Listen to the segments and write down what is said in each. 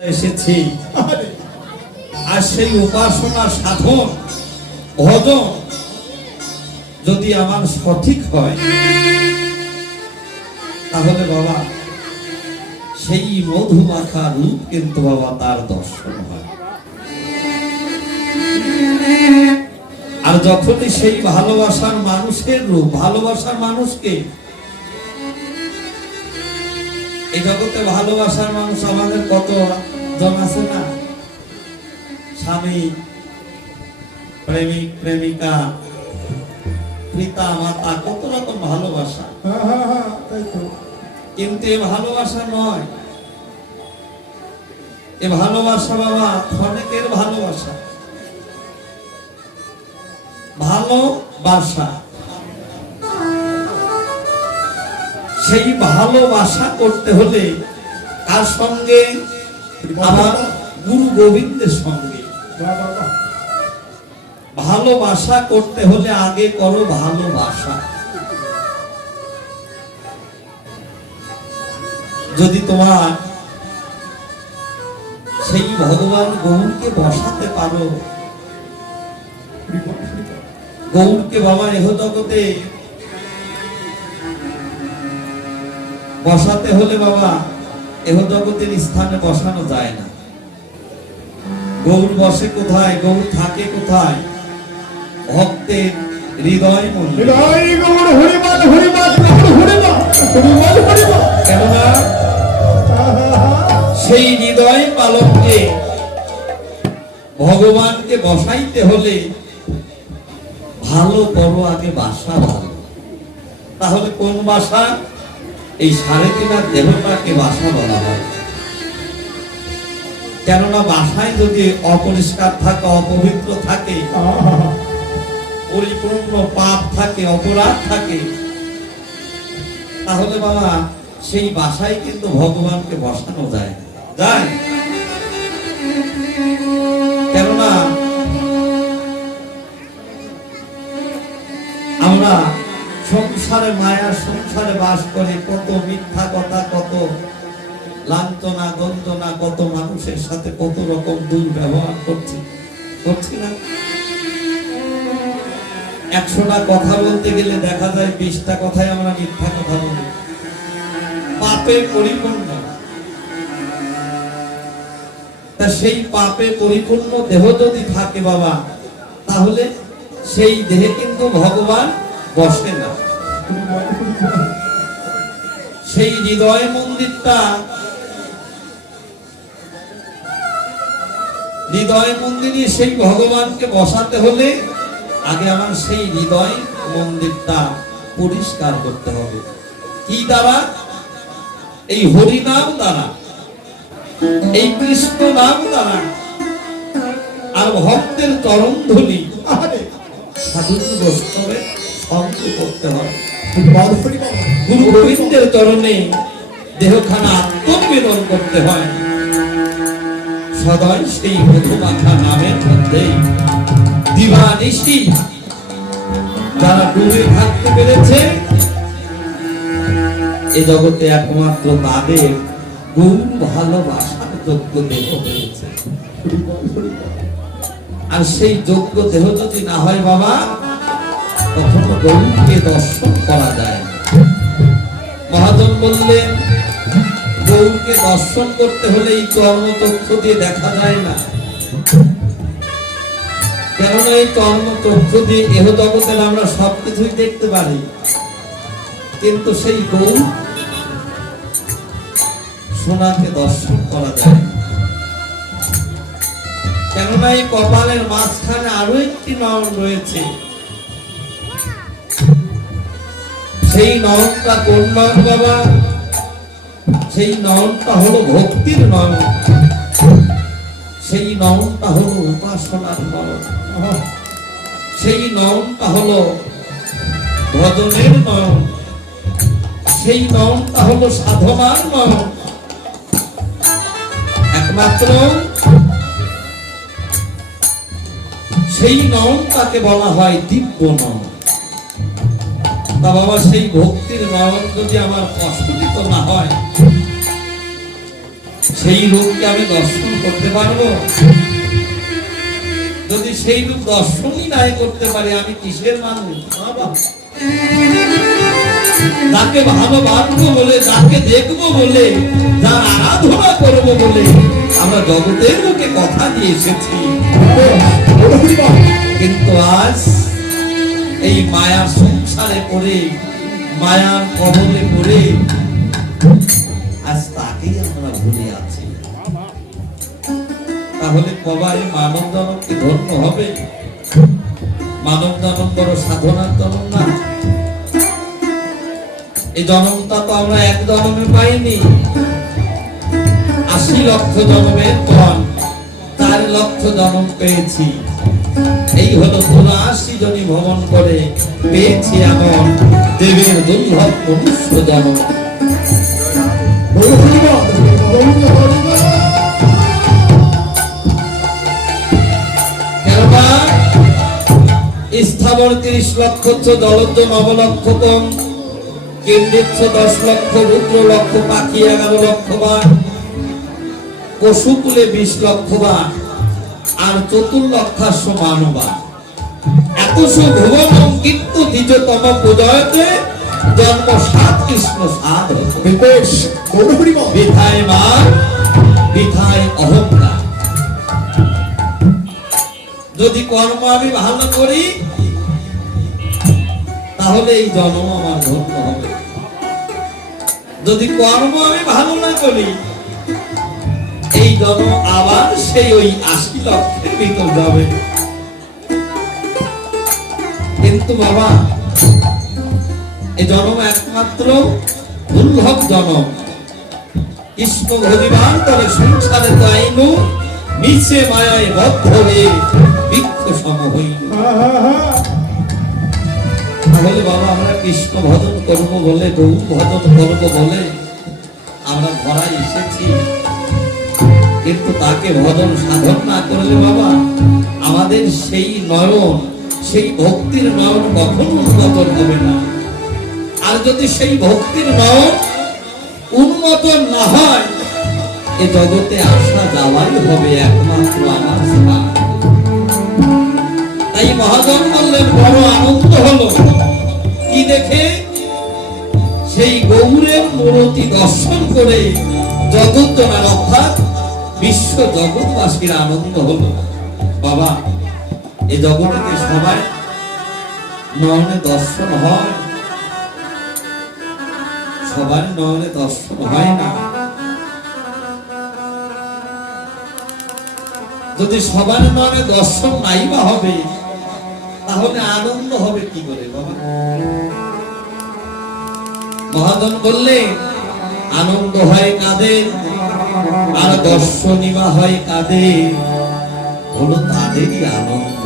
এসেছি আর সেই উপাসনা সাধন ভজন যদি আমার সঠিক হয় তাহলে বাবা সেই মধুমাখা রূপ কিন্তু বাবা তার দর্শন হয়। আর যখনই সেই ভালোবাসার মানুষের রূপ, ভালোবাসার মানুষকে, এই জগতে ভালোবাসার মানুষ আমাদের কত জন আছে না, স্বামী, প্রেমিক, প্রেমিকা, পিতা, মাতা, কত রকম ভালোবাসা। কিন্তু এ ভালোবাসা নয়, এ ভালোবাসা বাবা ক্ষণিকের ভালোবাসা। ভালোবাসা, সেই ভালোবাসা করতে হলে কার সঙ্গে? আমার গুরু গোবিন্দের সঙ্গে। ভালোবাসা করতে হলে আগে করো ভালোবাসা। যদি তোমার সেই ভগবান গৌরকে বসাতে পারো, গৌরকে বাবা এহ জগতে বসাতে হলে বাবা এহ জগতের স্থানে বসানো যায় না। গৌর বসে কোথায়? গৌর থাকে কোথায়? ভক্তের হৃদয় মন্দিরে। কেননা সেই হৃদয় পালককে ভগবানকে বসাইতে হলে ভালো করো আগে বাসা ভালো। তাহলে কোন বাসা? এই 3.5 দেহটাকে বাসা বলা হয়। কেননা বাসায় যদি অপরিষ্কার থাকে, অপবিত্র থাকে, পরিপূর্ণ পাপ থাকে, অপরাধ থাকে, তাহলে বাবা সেই বাসায় কিন্তু ভগবানকে বসানো যায় যায়। কেননা আমরা সংসারে, মায়া সংসারে বাস করে কত মিথ্যা কথা, কত লাঞ্ছনা গঞ্জনা, কত মানুষের সাথে কত রকম দুর্ব্যবহার করছি না? 100টা কথা বলতে গেলে দেখা যায় 20টা কথাই আমরা মিথ্যা কথা বলি। পাপে পরিপূর্ণ। তা সেই পাপে পরিপূর্ণ দেহ যদি থাকে বাবা, তাহলে সেই দেহে কিন্তু ভগবান বসে না। সেই হৃদয় মন্দিরটা, হৃদয় মন্দিরে সেই ভগবানকে বসাতে হলে আগে আমার সেই হৃদয় মন্দিরটা পরিষ্কার করতে হবে। কি দ্বারা? এই হরিনাম দ্বারা, এই কৃষ্ণ নাম দ্বারা, আর ভক্তের চরণ ধুলি সাধু বৈষ্ণবের সঙ্গ করতে হয়। গুরু গোবিন্দের চরণে দেহখানা আত্মনিবেদন করতে হয়। সদয় সেই মধুমাখা নামের মধ্যে দিবানিশি যারা ডুবে থাকতে পেরেছে, এ জগতে একমাত্র তাদের গৌর ভালোবাসার যোগ্য দেহ হয়েছে। আর সেই যোগ্য দেহ যদি না হয় বাবা, কখনো গৌরকে দর্শন করা যায় না। মহাজন বললেন গৌরকে দর্শন করতে হলে এই কর্মচক্ষু দিয়ে দেখা যায় না। কেননা এই কর্মচক্ষু দিয়ে এহ জগতের আমরা সবকিছুই দেখতে পারি, কিন্তু সেই গৌর সোনাকে দর্শন করা যায়। কেননা এই কপালের মাঝখানে আরো একটি নয়ন রয়েছে। সেই নয়নটা কোন নয়ন বাবা? সেই নয়নটা হলো ভক্তির নয়ন, সেই নয়নটা হলো উপাসনার নয়ন, সেই নয়নটা হলো ভজনের নয়ন, সেই নয়নটা হলো সাধনার নয়ন। একমাত্র সেই নয়নটাকে বলা হয় দিব্য নয়ন। তা বাবা সেই ভক্তির নয়ন যদি আমার প্রস্ফুটিত না হয়, সেই রূপকে আমি দর্শন করতে পারবো? যদি সেই রূপ দর্শনই নাই করতে পারে, আমি কিসের মানুষ? যাকে ভালোবাসবো বলে, যাকে দেখবো বলে, যার আরাধনা করবো বলে আমরা জগতের লোকে কথা দিয়ে এসেছি, কিন্তু আজ এই মায়ার সংসারে পড়ে, মায়ার কবলে পড়ে আজ তাকেই আমরা ভুলে আছি। তাহলে বাবা, এই মানব জনম কি ধন্য হবে? মানব জনম বড় সাধনার জনম না? এই জনমটা তো আমরা এক জনমে পাইনি, ৮০ লক্ষ জন্মের পর ৪ লক্ষ জন্ম পেয়েছি। এই হলো ৭৯ জনই ভ্রমণ করে পেয়েছি এমন দেবের দুর্লভ মনুষ্য জন্ম। স্থাবর ৩০ লক্ষ, জলজ ৯ লক্ষ, কম কেন্দ্রেচ্ছ ১০ লক্ষ, রুদ্র লক্ষ, পাখি ১১ লক্ষ বার, পশুকুলে ২০ লক্ষ বার, আর চতুর্লক্ষাস্য মানবা। এতশো ভুবনং কিন্তু দ্বিজতম পূজয়তে জন্ম ৭ কৃষ্ণ ৭ বিধায় মান বিধায় অহংকার। যদি কর্ম আমি ভালো করি তাহলে এই জন্ম আমার ধন্য হবে। যদি কর্ম আমি ভালো না করি, এই জন্ম আবার সেই ওই ৮০ লক্ষের ভিতর যাবে। কিন্তু বাবা, এই জন্ম একমাত্র দুর্লভ জন্ম। কৃষ্ণ ভজিবার তবে সংসারে তো আইনু নিচে মায়ায় বদ্ধ হয়ে বৃক্ষ সম হইল। তাহলে বাবা, আমরা কৃষ্ণ ভজন করবো বলে, গৌ ভজন করবো বলে আমরা ধরায় এসেছি, কিন্তু তাকে ভজন সাধন না করলে বাবা, আমাদের সেই নয়ন, সেই ভক্তির নয়ন কখনো উন্মোচন হবে না। আর যদি সেই ভক্তির নয়ন উন্মোচন না হয়, এ জগতে আসা যাওয়াই হবে একমাত্র আমার স্থান। তাই মহাজন বললেন, বড় আনন্দ হলো কি দেখে? সেই গৌরের মূর্তি দর্শন করে জগৎ জনার অর্থাৎ বিশ্ব জগৎবাসীর আনন্দ হলো। বাবা, এই জগতে সবাই নয়নে দর্শন হয়, সবার নয়নে দর্শন হয় না। যদি সবার নয়নে দর্শন নাই বা হবে, তাহলে আনন্দ হবে কি করে বাবা? মহাজন বললে, আনন্দ হয় কাদের, আর দর্শনই বা হয় কাদের? হলো তাদেরই আনন্দ।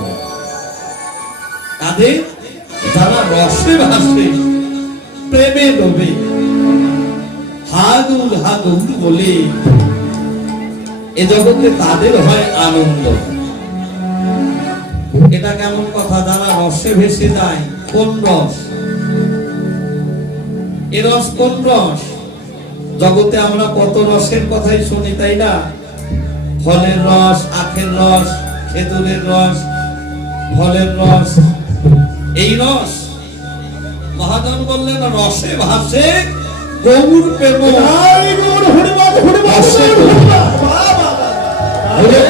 তাদের যারা রসে ভাসে, প্রেমে ডোবে, হাগুল হাগুল বলে এ জগতে তাদের হয় আনন্দ। এটা কেমন কথা? যারা রসে ভেসে যায়, কোন রস? এ রস কোন রস? জগতে আমরা কত রসের কথাই শুনি, তাই না? ফলের রস, আখের রস, খেজুরের রস, ফলের রস, এই রস। মহাজন বললেন, রসে ভাসে গৌর প্রেম,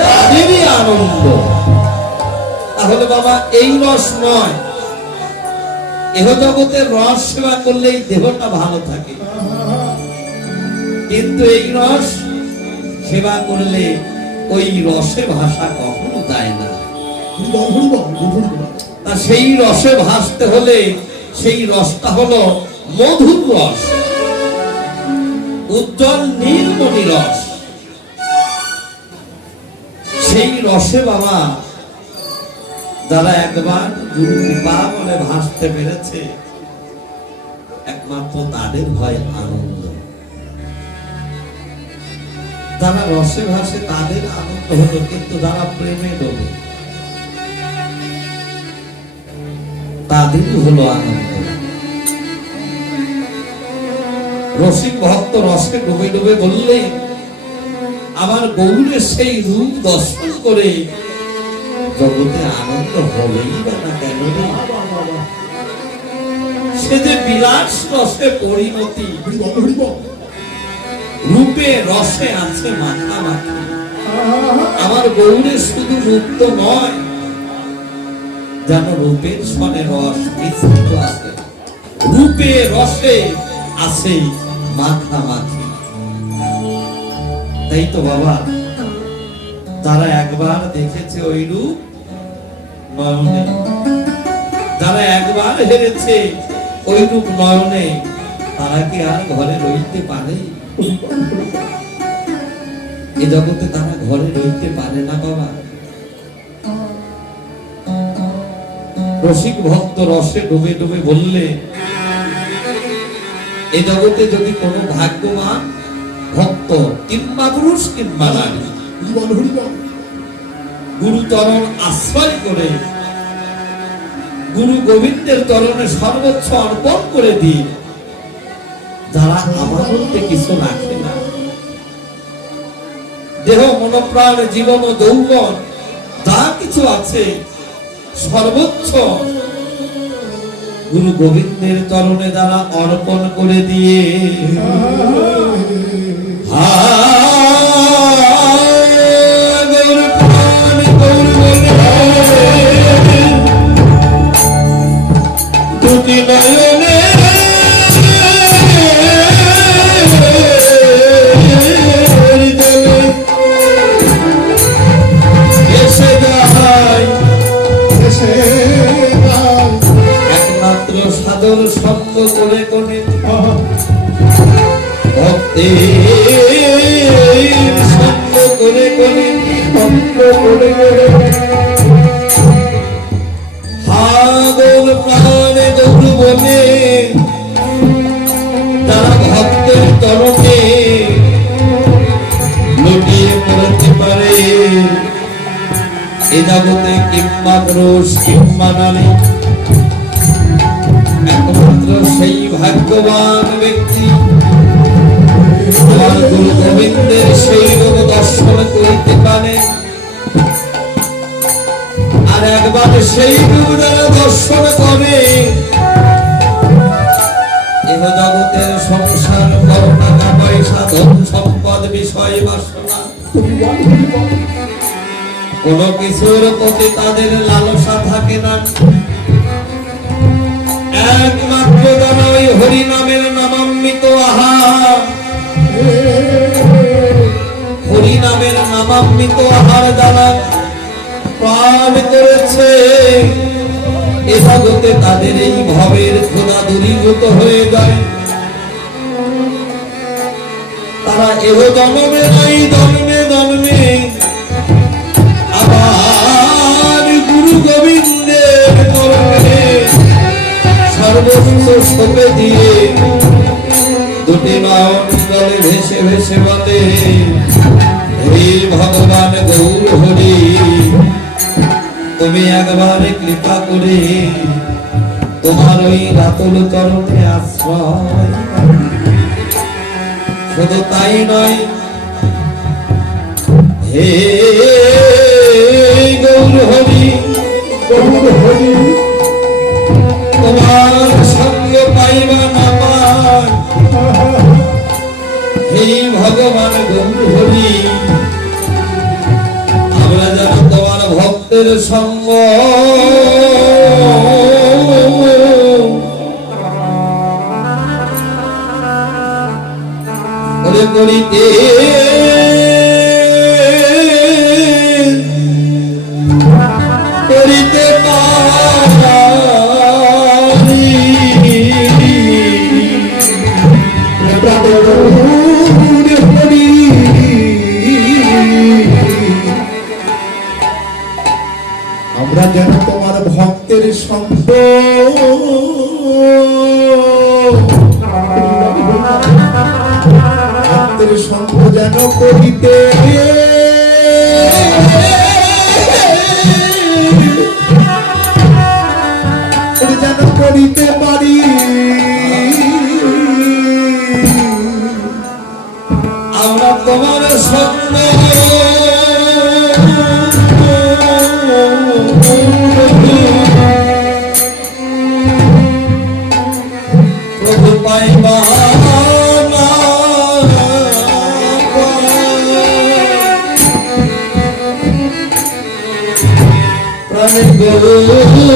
তাদেরই আনন্দ। তাহলে বাবা, এই রস নয়। এহ জগতের রস সেবা করলে এই দেহটা ভালো থাকে, কিন্তু এই রস সেবা করলে ওই রসে ভাষা কখনো যায় না। তা সেই রসে ভাসতে হলে সেই রসটা হলো মধুর রস, উজ্জ্বল নীলমণি রস। সেই রসে বাবা যারা একবার গুরু কৃপা বলে ভাসতে পেরেছে, একমাত্র তাদের হয় আনন্দ। যারা রসে ভাসে তাদের আনন্দ হলো, কিন্তু যারা প্রেমে ডোবে তাদেরই হলো আনন্দ। রসিক ভক্ত রসে ডুবে ডুবে বললে, আমার গৌরের সেই রূপ দর্শন করে জগতে আনন্দ হবেই বা না কেন রে? সে যে বিলাস রসে পরিণতি, রূপে রসে আছে মাখামাখি। আমার গৌরের শুধু রূপ তো নয়, যেন রূপের সনে রস মিশ্রিত আছে, রূপে রসে আছে মাখামাখি। তাই তো বাবা, যারা একবার দেখেছে ওই রূপ নয়নে, যারা একবার হেরেছে ওই রূপ নয়নে, তারা কি আর ঘরে রইতে পারে? এ জগতে তারা ঘরে রইতে পারে না বাবা। রসিক ভক্ত রসে ডুবে ডুবে বললে, এ জগতে যদি কোনো ভাগ্যবান ভক্ত কিংবা পুরুষ কিংবা নারী গুরু চরণ আশ্রয় করে গুরু গোবিন্দের চরণে সর্বোচ্চ অর্পণ করে দিই, যারা আমার মধ্যে কিছু রাখে না, দেহ মনোপ্রাণ জীবন ও যৌবন যা কিছু আছে সর্বোচ্চ গুরু গোবিন্দের চরণে যারা অর্পণ করে দিয়ে দুটি নয়নে এসে যায়, একমাত্র সাদর শব্দ করে কোনে ভক্তের শব্দ করে কোনে শব্দ করে হাগল প্রাণে গৌর বলে, তারা ভক্তের তরফে লুটিয়ে পড়তে পারে। এ জগতে কিংবা পুরুষ কিংবা নারী, একমাত্র সেই ভাগ্যবান ব্যক্তি আমার গুরু গোবিন্দের সেই রূপ দর্শন করিতে পারে। আর একবার সেই রূপ যারা দর্শন করে, এহ জগতের সংসার কর টাকা পয়সা ধন সম্পদ বিষয় বাসনা কোন কিছুর প্রতি তাদের লালসা থাকে না। একমাত্র যারা ওই হরি নামের নামামৃত আহার, হরি নামের নামামৃত আহার যারা পান করেছে, এ জগতে তাদের এই ভবের ক্ষুধা দূরীভূত হয়ে যায়। তারা এহ জন্মে নাই জন্মে জন্মে আবার গুরু গোবিন্দের চরণে সর্বোচ্চ সঁপে দিয়ে দুটি নয়ন জলে ভেসে ভেসে বলে, হে ভগবান গৌর হরি, তুমি একবারে কৃপা করে তোমার ওই রাতুল চরণে আশ্রয়। শুধু তাই নয়, হে গৌর হরি, গৌর হরি, তোমার সঙ্গ পাইবা না পাই, হে ভগবান গৌর হরি, আমরা যেন তোমার ভক্তের সঙ্গ করিতে করিতে পারি। আমরা যেন তোমার ভক্তের সঙ্গ ভক্তের সঙ্গ যেন করিতে যেন করিতে পারি। আমরা তোমার সঙ্গ মানে গৌর হে।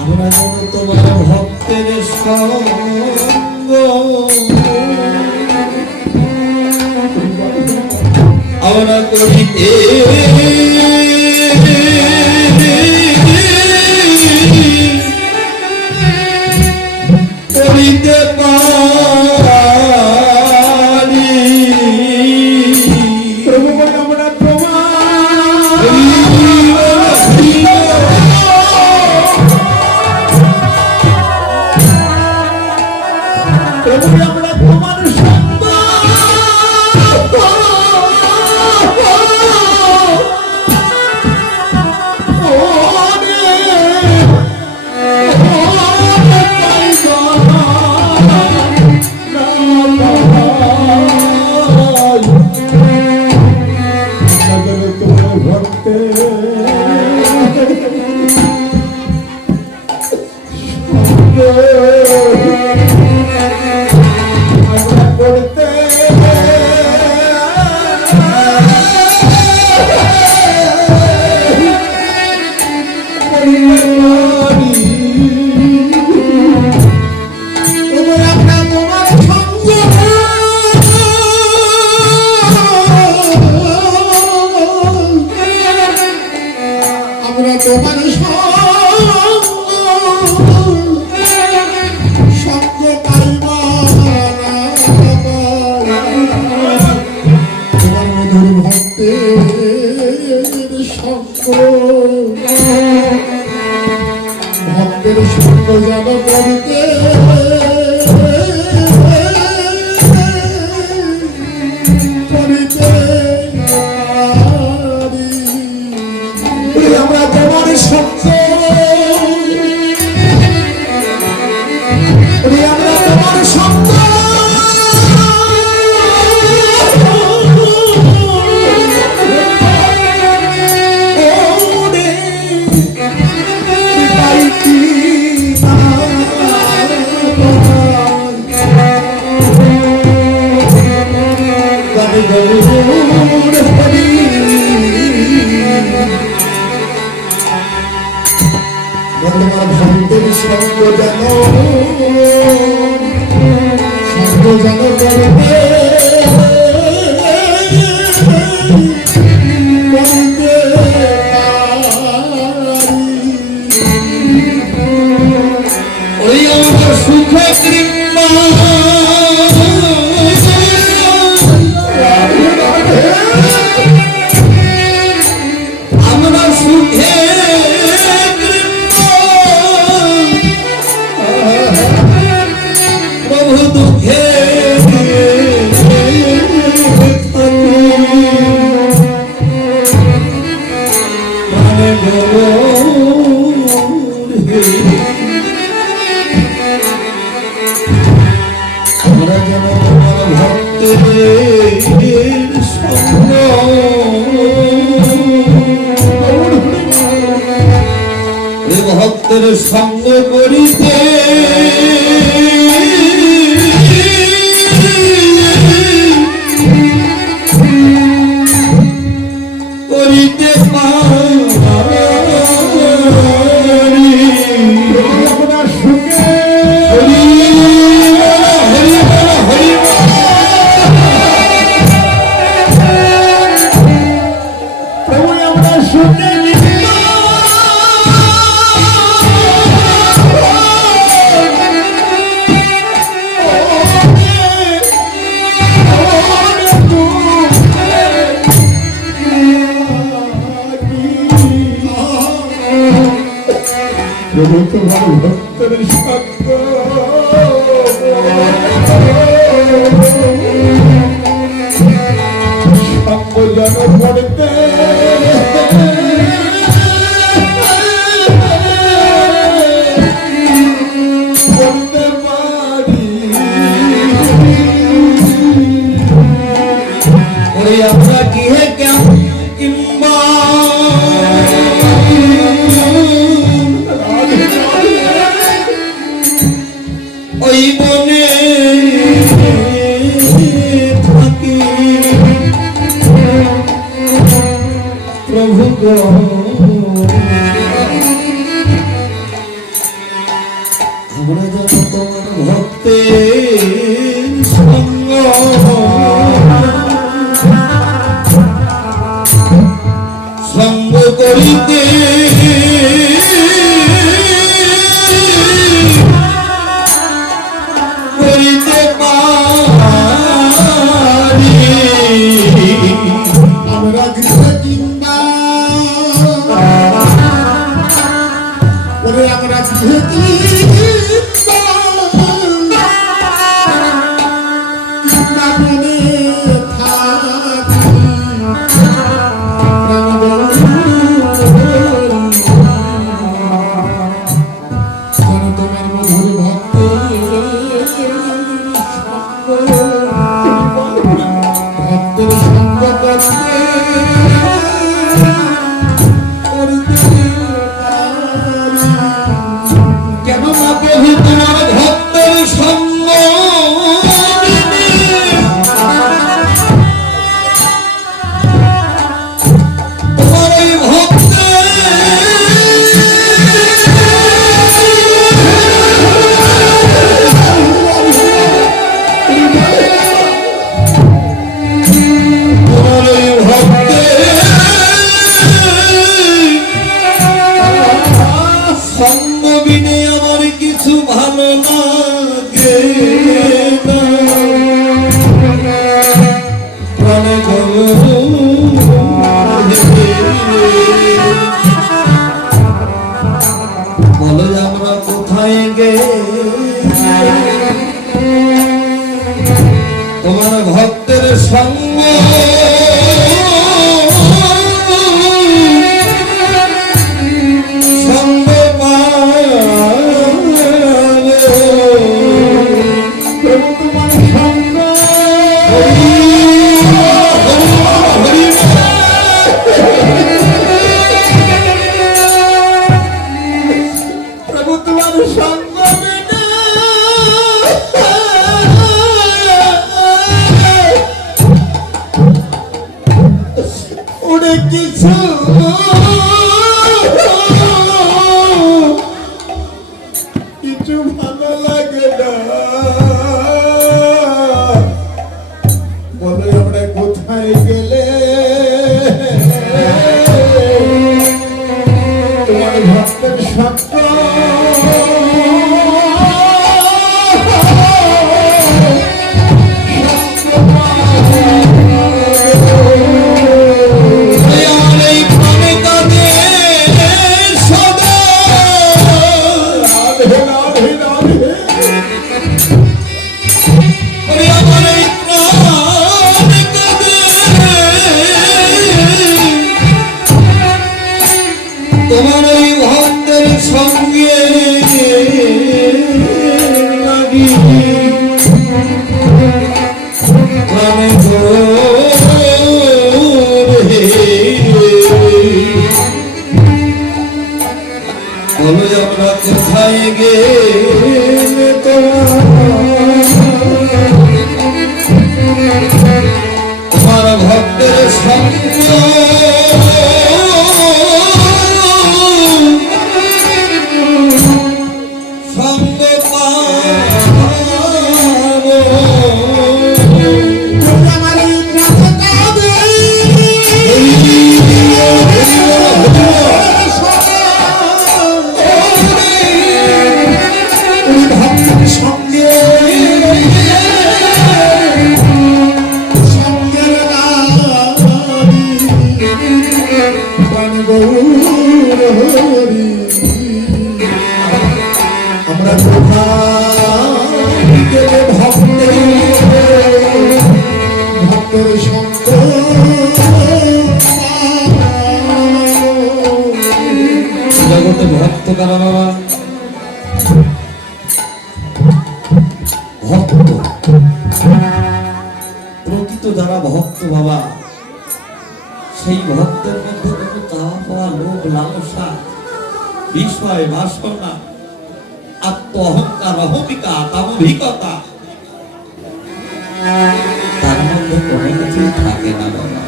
আমরা যেন তোমার ভক্তের সঙ্গ আমরা করিতে করিতে পারি। প্রভু আমরা তোমার প্রভু আমরা তোমার সঙ্গ ভক্তের সঙ্গ যেন করিতে করিতে পারি। আমরা তোমার সঙ্গ আমরা তোমার সঙ্গ ভক্তের সঙ্গ যেন করতে ওই আমার সুখ কৃপা আমরা সুখে প্রভু দুঃখে মানে আমরা যেন ভক্তের সঙ্গ ভক্তের সঙ্গ করিতে করিতে পারি। আপনার সুখে হরি হরি হরি প্রভু আমরা সুখে প্রভু তোমার ভক্তের সঙ্গ সঙ্গ যেন করতে করতে পারি। ওই আমরা গৃহে কেমন কিংবা ওই বনে থাকি আমরা যেন তোমার ভক্তের সঙ্গ সঙ্গ করিতে করিতে পারি আমরা গৃহে কিংবা ওরে আমরা গৃহে কিংবা মনে থাকি তোমার মধুর ভক্তের সঙ্গ কেন না প্রভু তোমার ভক্তের সঙ্গ তোমার এই ভক্তের তোমার এই ভক্তের সঙ্গ বিনে আমার কিছু ভালো লাগে না। প্রাণে বলো আমরা কোথায় গে তোমার ভক্তের সঙ্গ সঙ্গ তোমার সঙ্গ প্রভু তোমার সঙ্গ বিনা ওরে কিছু কিছু ভালো লাগে না বলো আমরা কোথায় গেলে তোমার ভক্তের সঙ্গ এই প্রাণে কাঁদে সদা রাধে রাধে রাধে ওরে আমার এই প্রাণে কাঁদে তোমার এই ভক্তের সঙ্গে লাগি প্রাণে বলো আমরা কোথায় গেলে তোমার ভক্তের সঙ্গ সঙ্গ পাবো আমার এই প্রাণে কাঁদে ভক্তের সঙ্গে সঙ্গের নারী প্রাণ গৌরহরি আমরা কোথায় গেলে ভক্তের সঙ্গ জগতে ভক্ত কারা বাবা ভক্ত প্রকৃত যারা ভক্ত বাবা সেই ভক্তের মধ্যে কোনো চাওয়া পাওয়া লোভ লালসা বিষয় বাসনা আত্ম অহংকার অহমিকা কামভিকতা তার মধ্যে কোনো কিছুই থাকে না বাবা।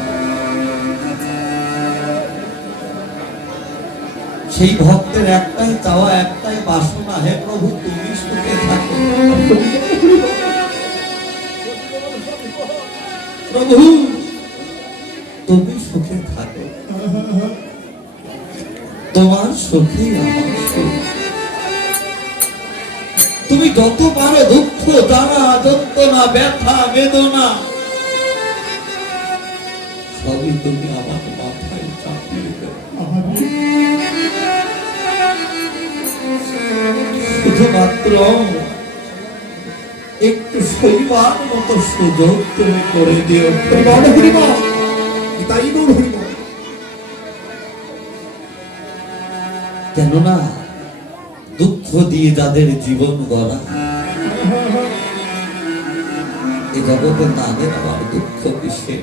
সেই ভক্তের একটাই চাওয়া, একটাই বাসনা, হে প্রভু তুমি সুখে থাকো, প্রভু তুমি সুখে থাকো, তোমার সুখে আমার সুখ। তুমি যত পারো দুঃখ জ্বালা যন্ত্রণা ব্যথা বেদনা সবই তুমি আমার মাথায় চাপিয়ে দাও। শুধুমাত্র একটু শৈবার মতো সুযোগ তুমি করে দিও। তাই বল হরিবল। কেননা দুঃখ দিয়ে যাদের জীবন গড়া, এ জগতে তাদের আবার দুঃখ কিসে?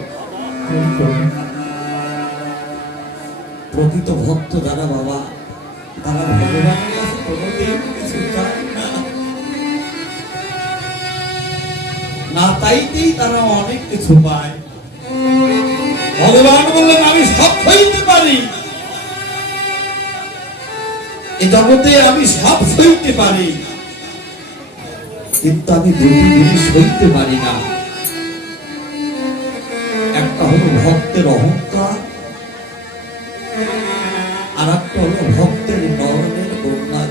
প্রকৃত ভক্ত যারা বাবা, তারা ভগবানের কাছে কোনোদিন কিছু চায় না, না চাইতেই তারা অনেক কিছু পায়। ভগবান বললেন আমি সব সইতে পারি, এ জগতে আমি সব সইতে পারি, কিন্তু আমি দুটি জিনিস সইতে পারি না। একটা হলো ভক্তের অহংকার, আর একটা হলো ভক্তের নয়নের বন্যা।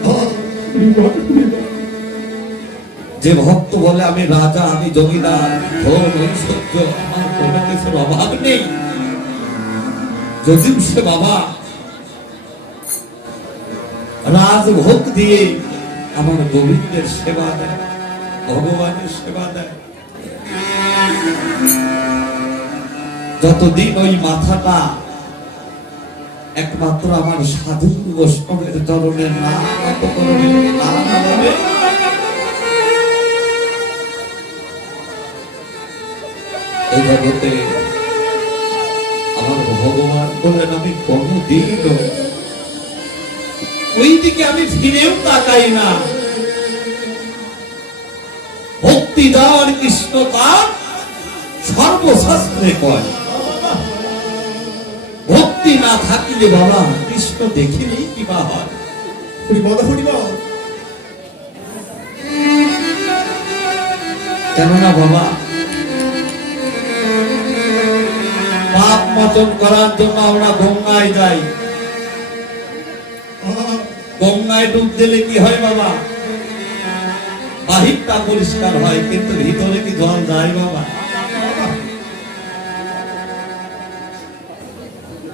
যে ভক্ত বলে আমি রাজা, আমি জমিদার, ধন ঐশ্বর্য, আমার কোনো কিছুর অভাব নেই, যদি সে বাবা রাজভোগ দিয়ে আমার গোবিন্দের সেবা দেয়, ভগবানের সেবা দেয়, যতদিন ওই মাথাটা একমাত্র আমার সাধু বৈষ্ণবের চরণের নাম হবে, এই জগতে আমার ভগবান বলেন আমি কোনদিন ওই দিকে আমি ফিরেও তাকাই না। ভক্তি দার কৃষ্ণ তার সর্বশাস্ত্রে কয়, ভক্তি না থাকিলে বাবা কৃষ্ণ দেখিলেই কি বা হয়? কেননা বাবা পাপ মোচন করার জন্য আমরা গঙ্গায় যাই। গঙ্গায় ডুব দিলে কি হয় বাবা? বাহিরটা পরিষ্কার হয়, কিন্তু ভিতরে কি জল যায় বাবা?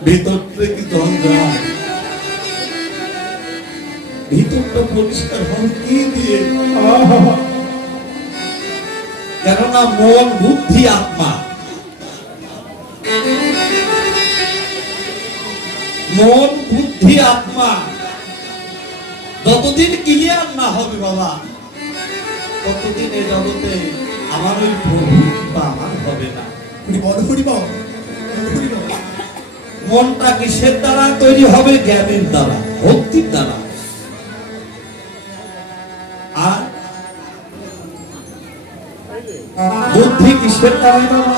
ভিতরে কি জল যায়? ভিতরটা পরিষ্কার হয় কি দিয়ে? কেননা মন বুদ্ধি আত্মা, মন বুদ্ধি আত্মা যতদিন ক্লিয়ার না হবে বাবা, ততদিন এই জগতে আমার ওই প্রভু বা আমার হবে না। মনটা কিসের দ্বারা তৈরি হবে? জ্ঞানের দ্বারা, ভক্তির দ্বারা। আর বুদ্ধি কিসের দ্বারা বাবা?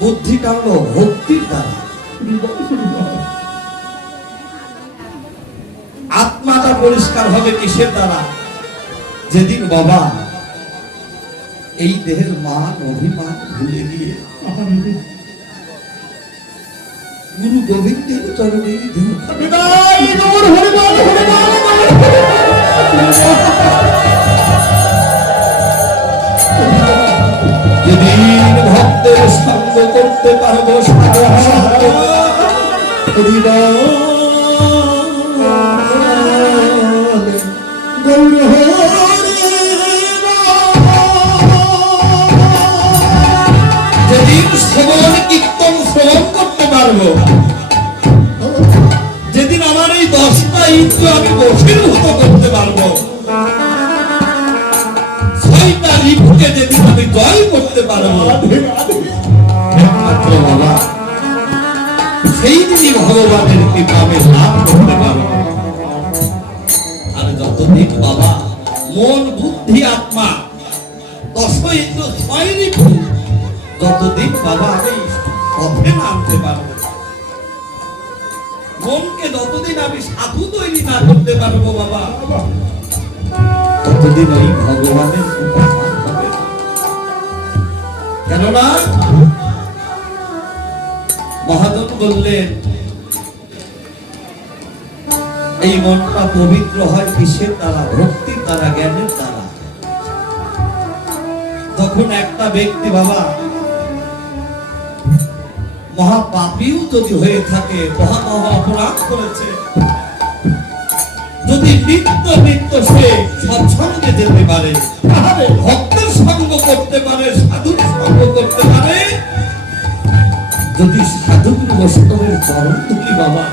বুদ্ধিটা হলো ভক্তির দ্বারা। আত্মাটা পরিষ্কার হবে কিসের দ্বারা? যেদিন বাবা এই দেহের মান অভিমান ভুলে গিয়ে গুরু গোবিন্দের চরণে যেদিন ভক্তের সঙ্গ করতে পারবো, যেদিন শ্রবণ কীর্তন শ্রবণ করতে পারবো, যেদিন আমার এই 10টা ইন্দ্রিয় আমি বশীভূত করতে পারবো, 6টা রিপুকে যেদিন আমি জয় করতে পারবো, একমাত্র বাবা সেই দিনই ভগবানের কৃপা আমি লাভ করতে পারবো। আর যতদিন বাবা মন বুদ্ধি আত্মা 10 ইন্দ্র 6 রিপু যতদিন বাবা আমি পথে নামতে পারবো মনকে যতদিন আমি সাধু তৈরি না করতে পারবো বাবা, ততদিন ওই ভগবানের কৃপা হবে না। কেননা মহাজন বললেন এই মনটা পবিত্র হয় কিসের দ্বারা? ভক্তির দ্বারা, জ্ঞানের দ্বারা। তখন একটা ব্যক্তি বাবা মহাপাপীও যদি হয়ে থাকে, মহা অপরাধ করেছে, যদি নিত্য নিত্য সে সৎসঙ্গে যেতে পারে, ভক্তের সঙ্গ করতে পারে, সাধুর সঙ্গ করতে পারে, যদি সাধুর বৈষ্ণবের চরণ ধুলি বাবা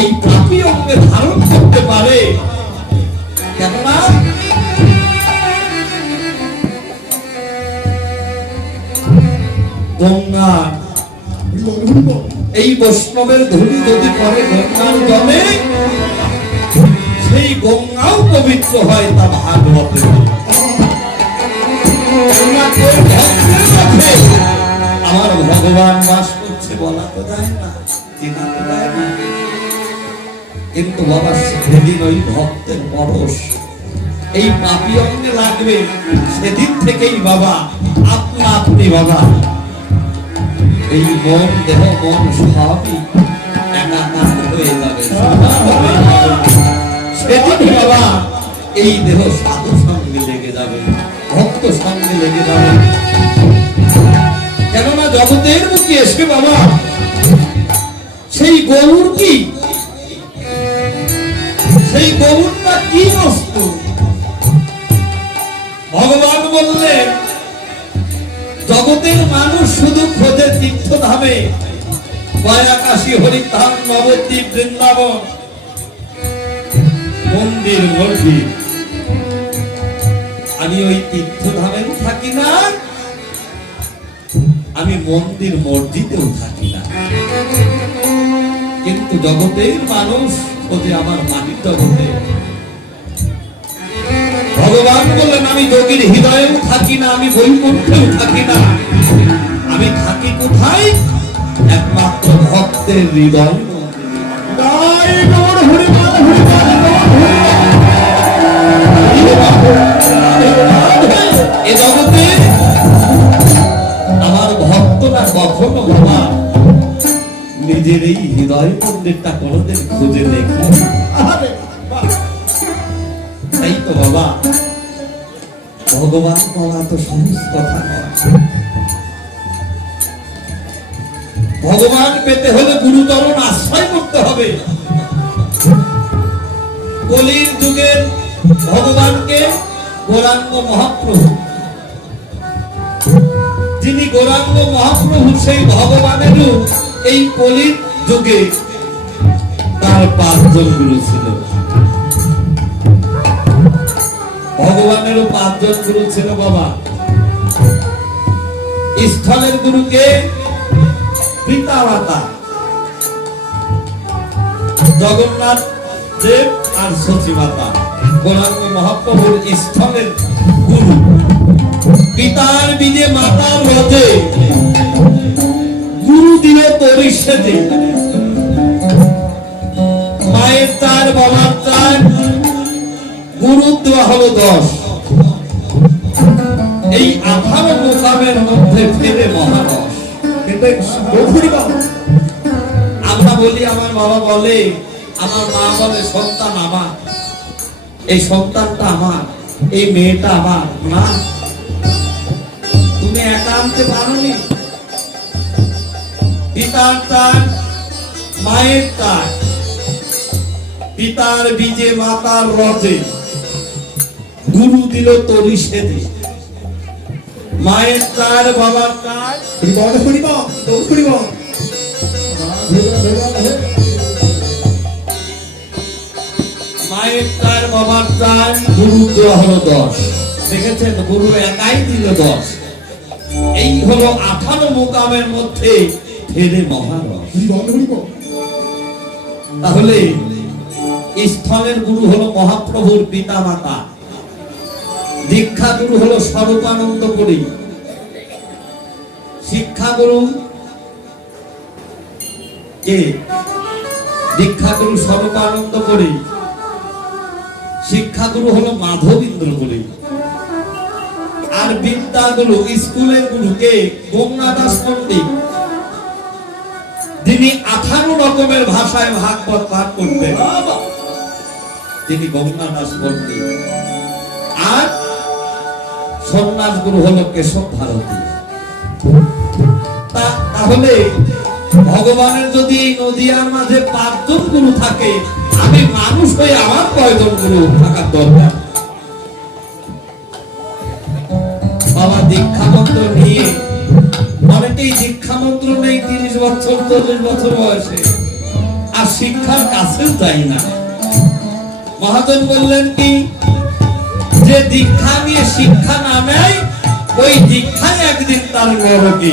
এই পাপী অঙ্গে ধারণ করতে পারে, কেননা গঙ্গা এই বৈষ্ণবের ধুলি যদি করে গঙ্গার জলে, সেই গঙ্গাও পবিত্র হয় তা ভাগবতে। আমার ভগবান বাস করছে বলা তো যায় না, চেনা তো যায় না, কিন্তু বাবা সেদিন ওই ভক্তের পরশ এই পাপী অঙ্গে লাগবে, সেদিন থেকেই বাবা আপনা আপনি বাবা এই মন দেহ মন সবই একাকার হয়ে যাবে, সেদিন বাবা এই দেহ সাধু সঙ্গে লেগে যাবে, ভক্ত সঙ্গে লেগে যাবে। কেননা জগতের মুখে এসে বাবা সেই গরুর কি, সেই গরুরটা কি বস্তু? ভগবান বললেন জগতের মানুষ শুধু খোঁজে তীর্থধামে, গয়া কাশী হরিধাম নবদ্বীপ বৃন্দাবন মন্দির মসজিদ। আমি ওই তীর্থধামেও থাকি না, আমি মন্দির মসজিদেও থাকি না, কিন্তু জগতের মানুষ খোঁজে আমার মাটির জগতে। ভগবান বললেন আমি যোগীর হৃদয়েও থাকি না, আমি বৈকুণ্ঠেও থাকি না, আমি থাকি কোথায়? একমাত্র ভক্তের হৃদয়। এ জগতে আমার ভক্তরা কখনো বাবা নিজের এই হৃদয় মন্দিরটা কোনদিন খুঁজে দেখি। তাই তো বাবা ভগবান বলা তো সহজ কথা নয়। ভগবান পেতে হলে গুরুচরণ আশ্রয় করতে হবে। কলির যুগের ভগবানকে গৌরাঙ্গ মহাপ্রভু, যিনি গৌরাঙ্গ মহাপ্রভু, সেই ভগবানেরও এই কলির যুগে তার 5 জন গুরু ছিল। ভগবানেরও 5 জন গুরু ছিল বাবা। স্থলের গুরুকে পিতা মাতা জগন্নাথ দেব আর সচী মাতা, গৌরাঙ্গ মহাপ্রভুর স্থলের গুরু। পিতার বীজে মাতার রথে গুরু দিল পরিষদে, মায়ের 4 বাবার 4, গুরু দেওয়া হলো 10। এই 18 মোকামের মধ্যে ফেলে মহারস। আমরা বলি, আমার বাবা বলে, আমার মা বলে সন্তান আমার, এই সন্তানটা আমার, এই মেয়েটা আমার। না, তুমি একা আনতে পারোনি। পিতার 4, মায়ের 4, পিতার বীজে মাতার রথে গুরু দিল তরিষেদে, মায়ের 4 বাবার 4, মায়ের 4 বাবার 4, গুরু দেওয়া হলো 10। দেখেছেন, গুরু একাই দিল 10। এই হলো 18 মোকামের মধ্যে ফেরে মহারস। তাহলে স্থলের গুরু হলো মহাপ্রভুর পিতা মাতা, দীক্ষা গুরু হলো স্বরূপানন্দ পুরী, শিক্ষা গুরু কে? দীক্ষাগুরু স্বরূপানন্দ করে, শিক্ষাগুরু হলো মাধবেন্দ্র করে, আর বিদ্যাগুরু স্কুলের গুরুকে গঙ্গা দাস পণ্ডিত, যিনি 18 রকমের ভাষায় ভাগবত পাঠ করতেন, তিনি গঙ্গা দাস পণ্ডিত। আর সন্ন্যাস গুরু হলো কেশব ভারতী। তাহলে ভগবানের যদি এই নদিয়ার মাঝে 5 জন গুরু থাকে, আমি মানুষ হয়ে আমার কয়জন গুরু থাকার দরকার? বাবা দীক্ষা মন্ত্র নিয়ে অনেকেই দীক্ষা মন্ত্র নেই 30 বছর 40 বছর বয়সে, আর শিক্ষার কাছেও যায় না। মহাজন বললেন কি, যে দীক্ষা নিয়ে শিক্ষা না নেয়, ওই দীক্ষায় একদিন তার নরকে।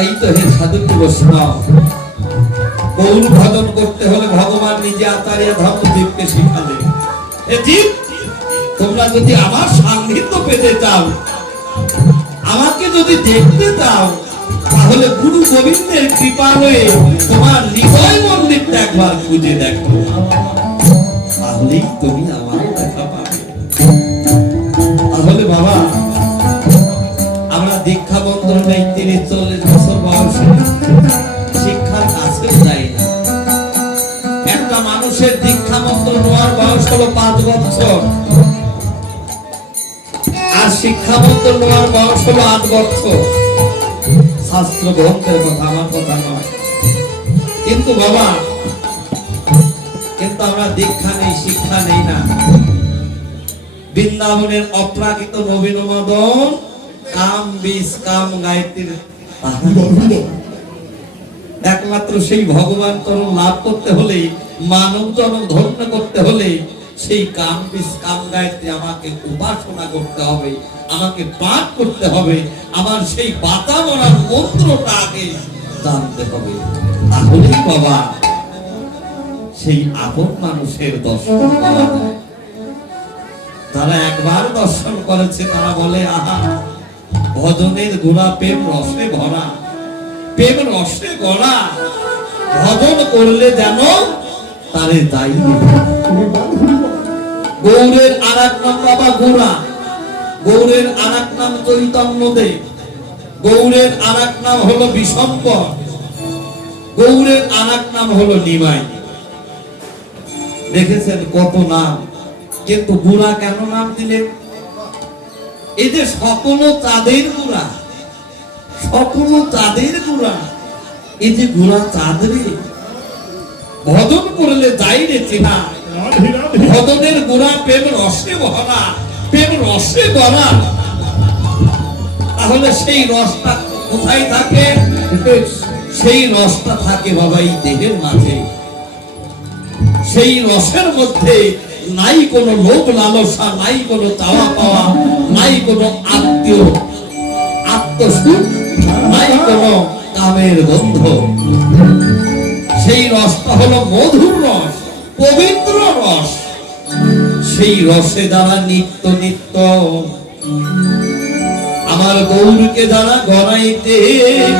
এই তো হে সাধু বৈষ্ণব, গৌর ভজন করতে হলে ভগবান নিজে আচার্য ধর্মজীবকে শিখালেন, হে জীব, তোমরা যদি আমার সান্নিধ্য পেতে চাও, আমাকে যদি দেখতে চাও, তাহলে গুরু গোবিন্দের কৃপা হয়ে তোমার হৃদয় মন্দিরটা একবার খুঁজে দেখো, তাহলেই তুমি আমার দেখা পাবে। তাহলে বাবা, আমরা দীক্ষা মন্ত্র নেই 30-40 বছর বয়সে, শিক্ষার কাছেও যাই না। একটা মানুষের দীক্ষা মন্ত্র নেওয়ার বয়স হলো 5 বছর, আর শিক্ষা মন্ত্র নেওয়ার বয়স হলো 8 বছর। শাস্ত্র গ্রন্থের কথা, আমার কথা নয়। কিন্তু বাবা, কিন্তু আমরা দীক্ষা নেই, শিক্ষা নেই না। বৃন্দাবনের অপ্রাকৃত নবীন মদন কাম বিষ কাম গায়ত্রীর একমাত্র সেই ভগবান চরণ লাভ করতে হলে, মানব জন্ম ধন্য করতে হলে, সেই কাম বিষ কাম গায়ত্রী আমাকে উপাসনা করতে হবে, আমাকে পাঠ করতে হবে, আমার সেই বাতাবরণ মন্ত্রটা আগে জানতে হবে। তাহলেই বাবা সেই আপন মানুষের দর্শন পাওয়া যায়। যারা একবার দর্শন করেছে তারা বলে, আহা, ভজনের গুণা প্রেম রসে ভরা, প্রেম রসে গড়া, ভজন করলে যেন তারে যাই। গৌরের আরেক নাম বাবা গোরা, গৌরের আরেক নাম চৈতন্য দেব, গৌরের আরেক নাম হলো বিশম্বর, গৌরের আরেক নাম হলো নিমাই। দেখেছেন কত নাম, কিন্তু গোরা কেন নাম দিলেন? এই যে সকল চাঁদের গোরা, সকল চাঁদের গোরা, এই যে গোরা চাঁদরে ভজন করলে যাই রে চেনা, ভজনের গোরা প্রেম রসে ভরা, প্রেম রসে গড়া। তাহলে সেই রসটা কোথায় থাকে? সেই রসটা থাকে বাবা এই দেহের মাঝে। সেই রসের মধ্যে নাই কোনো লোভ লালসা, নাই কোনো চাওয়া পাওয়া, নাই কোনো আত্মীয় আত্মসুখ, নাই কোনো কামের গন্ধ। সেই রসটা হলো মধুর রস, পবিত্র রস। সেই রসে যারা নিত্য নিত্য আমার গৌরকে যারা গড়াইতে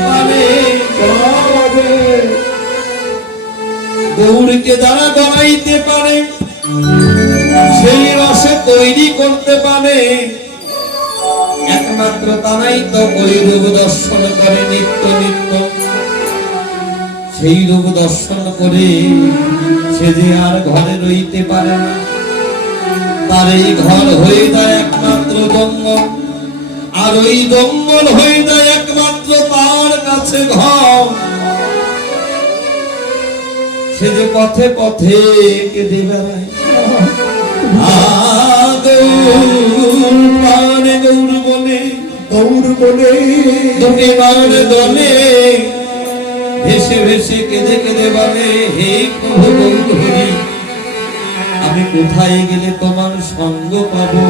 পারে, গৌরকে যারা গড়াইতে পারে, সেই রসে তৈরি করতে পারে, একমাত্র তারাই তো ওই রূপ দর্শন করে নিত্য নিত্য। সেই রূপ দর্শন করে সে যে আর ঘরে রইতে পারে না, তার এই ঘর হয়ে যায় একমাত্র জঙ্গল, আর ওই জঙ্গল হয়ে যায় একমাত্র তার কাছে ঘর। সে যে পথে পথে কেঁদে বেড়ায়, গৌর বলে, গৌর বলে দুটি বাউরে দলে ভেসে ভেসে কেঁদে কেঁদে বলে, হে প্রভু গৌর হরি, আমি কোথায় গেলে তোমার সঙ্গ পাবো?